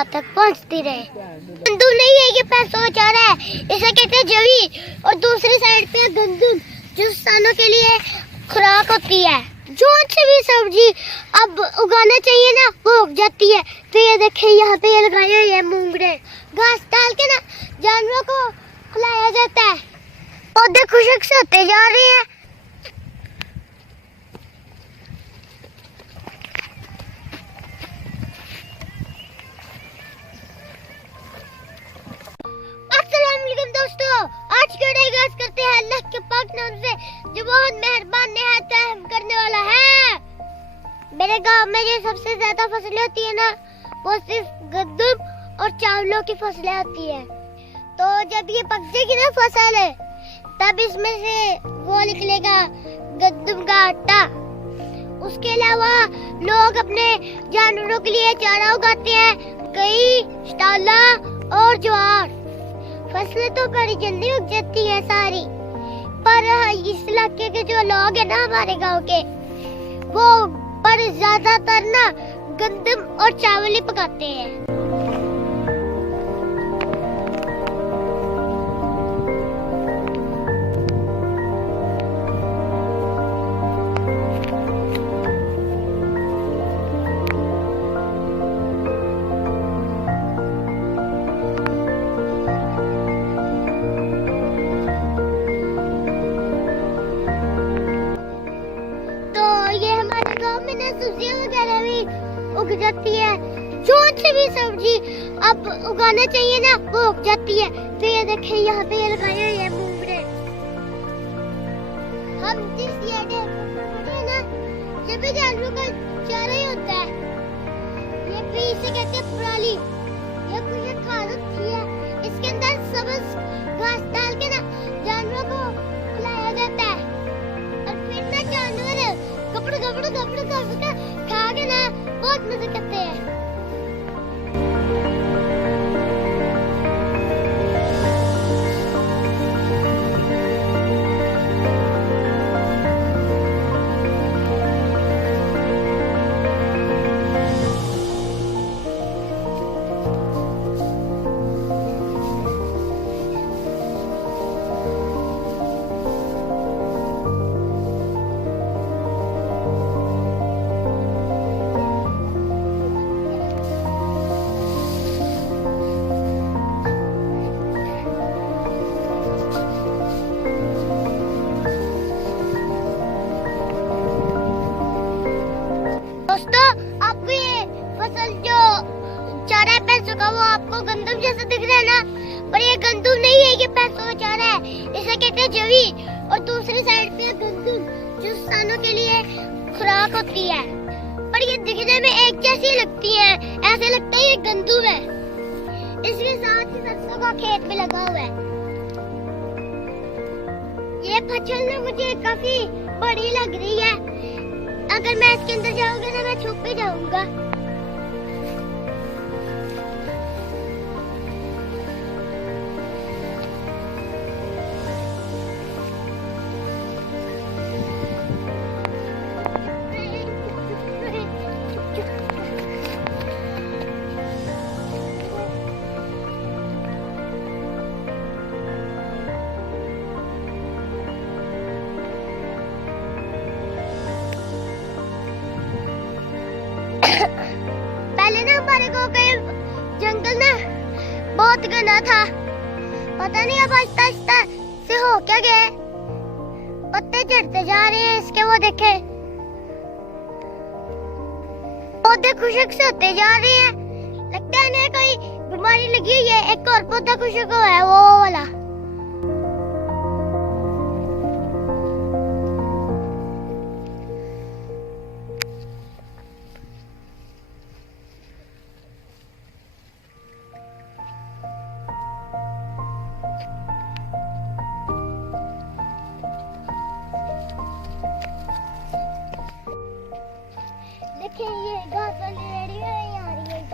यहाँ तक पहुँचती रहे। गंदुम नहीं है, ये पैसों का चारा है, इसे कहते हैं जवी। और दूसरी साइड पे गंदुम जो किसानों के लिए खुराक होती है। जो सी भी सब्जी अब उगाना चाहिए ना वो उग जाती है। तो ये देखिए यहाँ पे ये लगाए हुए हैं मूंगरे, घास डाल के ना जानवरों को खिलाया जाता है। पौधे खुशक से होते जा रहे हैं। दोस्तों, आज की वीडियो आगाज़ करते हैं अल्लाह के पाक नाम से जो बहुत मेहरबान निहायत रहम करने वाला है। मेरे गांव में जो सबसे ज्यादा फसलें होती है ना वो सिर्फ गंदम और चावलों की फसलें होती है। तो जब ये पक जाएगी ना फसल है तब इसमें से वो निकलेगा गंदम का आटा। उसके अलावा लोग अपने जानवरों के लिए चारा उगाते हैं, कई शाला और ज्वार। फसलें तो बड़ी जल्दी उग जाती है सारी, पर इस इलाके के जो लोग हैं ना हमारे गांव के, वो पर ज्यादातर ना गंदम और चावल ही पकाते हैं। सब्जियां वगैरह भी उग जाती है। जो सी भी सब्जी अब उगाना चाहिए ना वो उग जाती है। तो ये देखिए यहाँ पे ये लगाए हुए हैं मूंगरे। हम जिस ये ना ये भी जानवरों का चारा ही होता है। ये भी इसे कहते हैं पराली। ये कुछ खाद होती है, इसके अंदर सब्ज घास डाल के ना जानवरों को खिलाया जाता है। और फिर ना जानवर कपड़े खा के ना बहुत मजे करते हैं। वो आपको गंदम जैसा दिख रहा है ना, पर ये गंदम नहीं है, ये पैसों का चारा है, इसे कहते हैं जवी। और दूसरी साइड पे गंदम जो किसानों के लिए खुराक होती है, पर ये दिखने में एक जैसी लगती है, ऐसे लगता है ये गंदम है। इसके साथ ही सरसों का खेत भी लगा हुआ है। ये फसल ना मुझे काफी बड़ी लग रही है। अगर मैं इसके अंदर जाऊंगा ना मैं छुप भी जाऊंगा। पहले ना हमारे गाँव का जंगल ना बहुत घना था, पता नहीं अब आहिस्ता आहिस्ता से हो क्या गया। पत्ते झड़ते जा रहे हैं इसके, वो देखे पौधे खुशक से होते जा रहे हैं। लगता है ना कोई बीमारी लगी हुई है। एक और पौधा खुशक हुआ है वो वाला। देखिए ये घास वाली रेडी है, यहाँ आ रही है।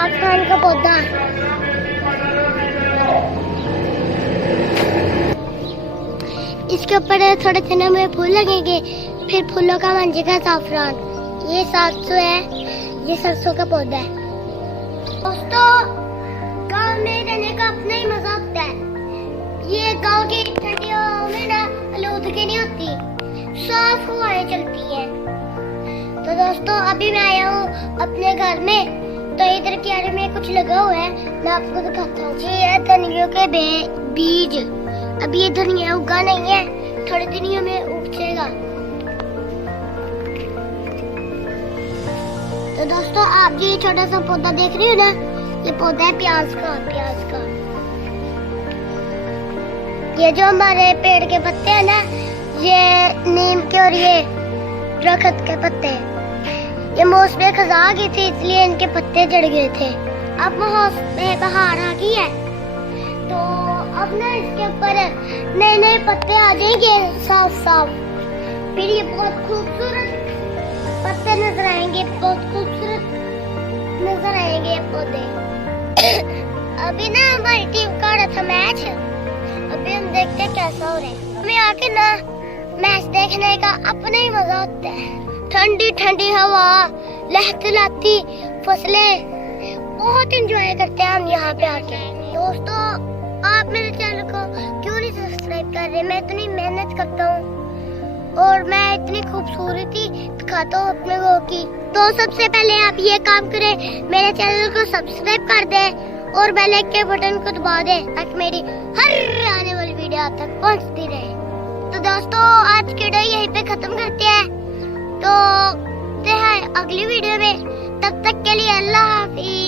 जाफरान का पौधा। इसके ऊपर थोड़े दिनों में फूल लगेंगे, फिर फूलों का बन जाएगा जाफरान। ये सरसों है, ये सरसों का पौधा है। दोस्तों, गांव में रहने का अपना ही मजा होता है। ये गांव की ठंडी हवाओं में ना आलूदगी नहीं होती, साफ हवाएं चलती हैं। तो दोस्तों, अभी मैं आया हूँ अपने घर में, तो इधर क्यारे में कुछ लगा हुआ है, मैं आपको दिखाता हूँ। ये धनिया के बीज। अभी ये धनिया उगा नहीं है, थोड़े दिनों में उग जाएगा। तो दोस्तों, आप जो ये छोटा सा पौधा देख रहे हो ना, ये पौधा है प्याज का। ये जो हमारे पेड़ के पत्ते हैं ना, ये नीम के और ये दरख्त के पत्ते हैं। ये मौसम खजा गई थी, इसलिए इनके पत्ते झड़ गए थे। अब मौसम बहार आ गई है, तो अब ना इसके ऊपर नए नए पत्ते आ जाएंगे साफ। फिर ये बहुत खूबसूरत पत्ते नजर आएंगे, बहुत खूबसूरत नजर आएंगे ये पौधे। अभी ना हमारी टीम का रहा था मैच, अभी हम देखते हैं कैसा हो रहा है। हमें आके ना मैच देखने का अपना ही मजा होता है। ठंडी ठंडी हवा, लहलहाती फसलें, बहुत एंजॉय करते हैं हम यहाँ पे आके। दोस्तों, आप मेरे चैनल को क्यों नहीं सब्सक्राइब कर रहे? मैं इतनी मेहनत करता हूँ और मैं इतनी खूबसूरती दिखाता हूँ अपने वो की। तो सबसे पहले आप ये काम करें, मेरे चैनल को सब्सक्राइब कर दें और बेल आइकन के बटन को दबा दें, ताकि मेरी हर आने वाली वीडियो आप तक पहुँचती रहे। तो दोस्तों, आज की वीडियो यहीं पे खत्म करते हैं, तो मिलते हैं अगली वीडियो में। तब तक के लिए अल्लाह हाफिज।